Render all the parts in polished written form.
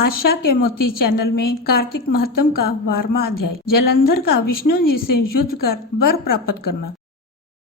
आशा के मोती चैनल में कार्तिक महत्म का 12वां अध्याय। जलंधर का विष्णु जी से युद्ध कर वर प्राप्त करना।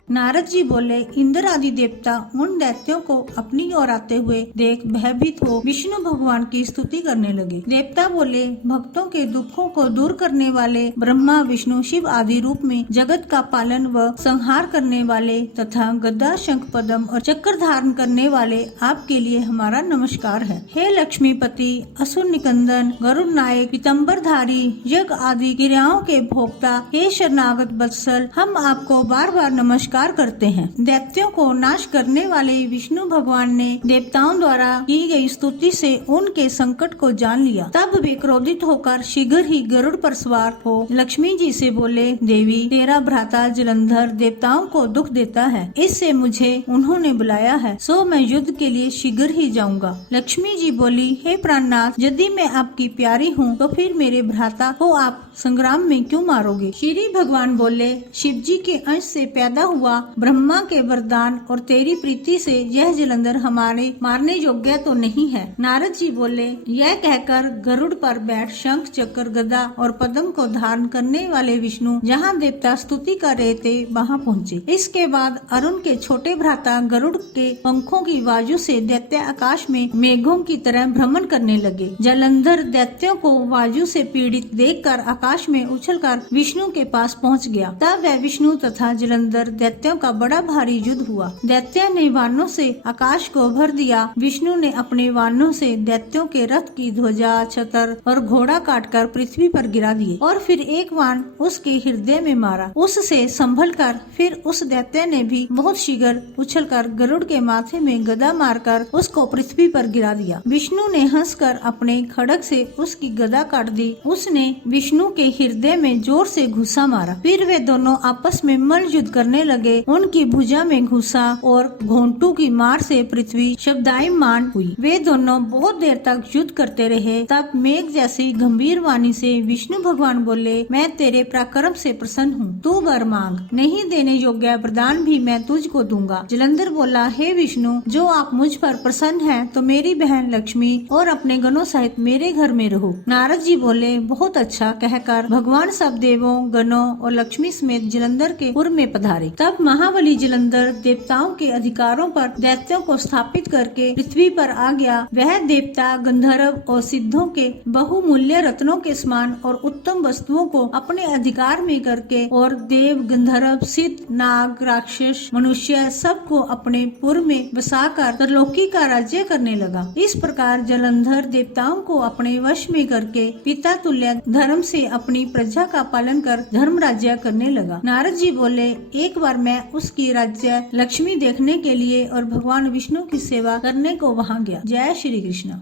नारद जी बोले, इंद्र आदि देवता उन दैत्यों को अपनी ओर आते हुए देख भयभीत हो विष्णु भगवान की स्तुति करने लगे। देवता बोले, भक्तों के दुखों को दूर करने वाले ब्रह्मा विष्णु शिव आदि रूप में जगत का पालन व संहार करने वाले तथा गदा शंख पद्म और चक्र धारण करने वाले आपके लिए हमारा नमस्कार है। हे लक्ष्मीपति, असुर निकंदन, गरुड़ नायक, पीतम्बरधारी, यज्ञ आदि क्रियाओं के भोक्ता, हे शरणागत वत्सल, हम आपको बार बार नमस्कार करते हैं। दैत्यों को नाश करने वाले विष्णु भगवान ने देवताओं द्वारा की गई स्तुति से उनके संकट को जान लिया। तब वे क्रोधित होकर शीघ्र ही गरुड़ पर सवार हो लक्ष्मी जी से बोले, देवी, तेरा भ्राता जलंधर देवताओं को दुख देता है, इससे मुझे उन्होंने बुलाया है, सो मैं युद्ध के लिए शीघ्र ही जाऊंगा। लक्ष्मी जी बोली, हे प्राणनाथ, यदि मैं आपकी प्यारी हूँ तो फिर मेरे भ्राता को आप संग्राम में क्यों मारोगे? श्री भगवान बोले, शिव जी के अंश से पैदा हुआ ब्रह्मा के वरदान और तेरी प्रीति से यह जलंधर हमारे मारने योग्य तो नहीं है। नारद जी बोले, यह कहकर गरुड़ पर बैठ शंख चक्र गदा और पद्म को धारण करने वाले विष्णु जहाँ देवता स्तुति कर रहे थे वहाँ पहुँचे। इसके बाद अरुण के छोटे भ्राता गरुड़ के पंखों की वायु से दैत्य आकाश में मेघों की तरह भ्रमण करने लगे। जलंधर दैत्यों को वायु से पीड़ित देखकर आकाश में उछलकर विष्णु के पास पहुंच गया। तब वह विष्णु तथा जलंधर दैत्यों का बड़ा भारी युद्ध हुआ। दैत्य ने वानों से आकाश को भर दिया। विष्णु ने अपने वानों से दैत्यों के रथ की ध्वजा, छतर और घोड़ा काटकर पृथ्वी पर गिरा दिए और फिर एक वान उसके हृदय में मारा। उससे संभलकर फिर उस दैत्य ने भी बहुत शीघ्र उछलकर गरुड़ के माथे में गदा मारकर उसको पृथ्वी पर गिरा दिया। विष्णु ने हंसकर अपने खड्ग से उसकी गदा काट दी। उसने विष्णु के हृदय में जोर से घुसा मारा। फिर वे दोनों आपस में मल्ल युद्ध करने लगे। उनकी भुजा में घुसा और घोंटू की मार से पृथ्वी शब्दायमान हुई। वे दोनों बहुत देर तक युद्ध करते रहे। तब मेघ जैसी गंभीर वाणी से विष्णु भगवान बोले, मैं तेरे पराक्रम से प्रसन्न हूँ, तू वर मांग, नहीं देने योग्य वरदान भी मैं तुझको दूंगा। जलंधर बोला, हे विष्णु, जो आप मुझ पर प्रसन्न हैं तो मेरी बहन लक्ष्मी और अपने गणों सहित मेरे घर में रहो। नारद जी बोले, बहुत अच्छा कहकर भगवान सब देवों, गणों और लक्ष्मी समेत जलंधर के पुर में पधारे। तब महाबली जलंधर देवताओं के अधिकारों पर दैत्यों को स्थापित करके पृथ्वी पर आ गया। वह देवता गंधर्व और सिद्धों के बहुमूल्य रत्नों के समान और उत्तम वस्तुओं को अपने अधिकार में करके और देव, गंधर्व, सिद्ध, नाग, राक्षस, मनुष्य सबको अपने पुर में बसाकर त्रिलोकी का राज्य करने लगा। इस प्रकार जलंधर देवताओं को अपने वश में करके पिता तुल्य धर्म से अपनी प्रजा का पालन कर धर्म राज्य करने लगा। नारद जी बोले, एक बार मैं उसकी राज्य लक्ष्मी देखने के लिए और भगवान विष्णु की सेवा करने को वहाँ गया। जय श्री कृष्ण।